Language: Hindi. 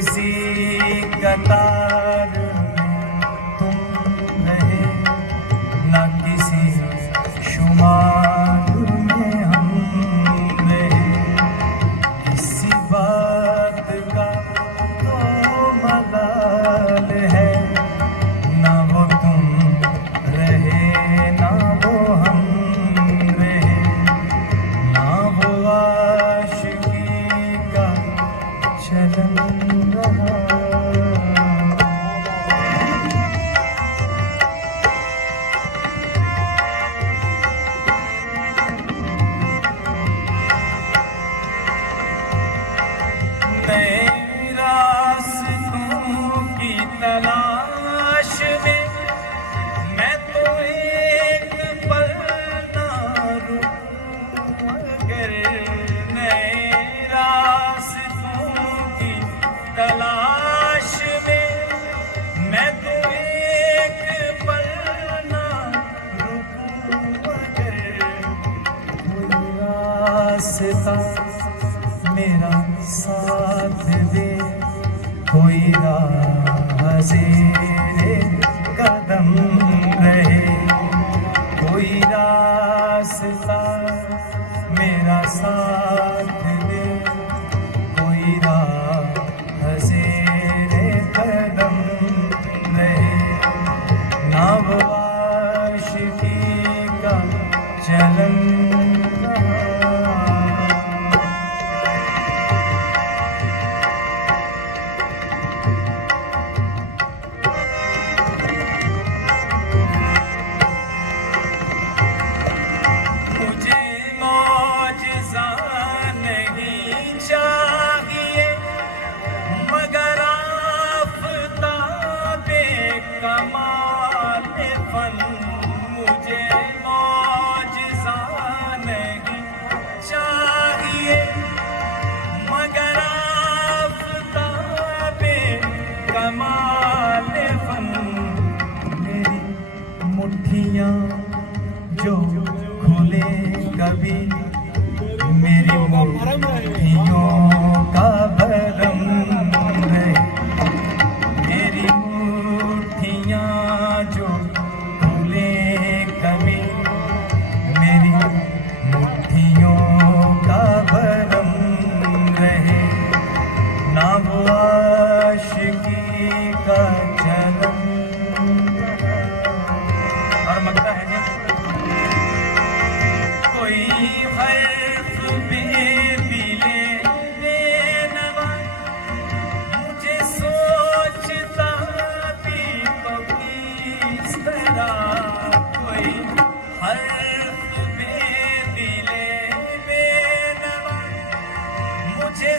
किसी कतार में तुम रहे, ना किसी शुमार में हम रहे। किसी बात का तो मलाल है, ना वो तुम रहे ना वो हम रहे, ना वो आशिकी का चलन रहा। नए रास्तों की तलाश में मैं तो एक पल ना रुकूं, अगर नए रास्तों की तलाश में मैं तो एक पल ना रुकूं, अगर कोई रास्ता मेरा साथ दे, कोई राह ज़ेरे कदम रहे, कोई रास्ता मेरा साथ दे, कोई राह ज़ेरे कदम रहे, ना वो आशिकी का चलन रहा। चाहिए मगर आफ़ताबे कमाल फन, मुझे मौजज़ा नहीं चाहिए मगर आफ़ताबे कमाल फन। मेरी मुट्ठियाँ जो खुले कभी, मेरी मुट्ठियों का भरम है, मेरी मुट्ठियाँ जो खुले कभी, मेरी मुट्ठियों का भरम रहे, ना वो आशिकी का चलन। और मगता है जी, कोई हर्फ बेदिले बेनवा मुझे सोचता भी किस तरह, कोई हर्फ बेदिले बेनवा मुझे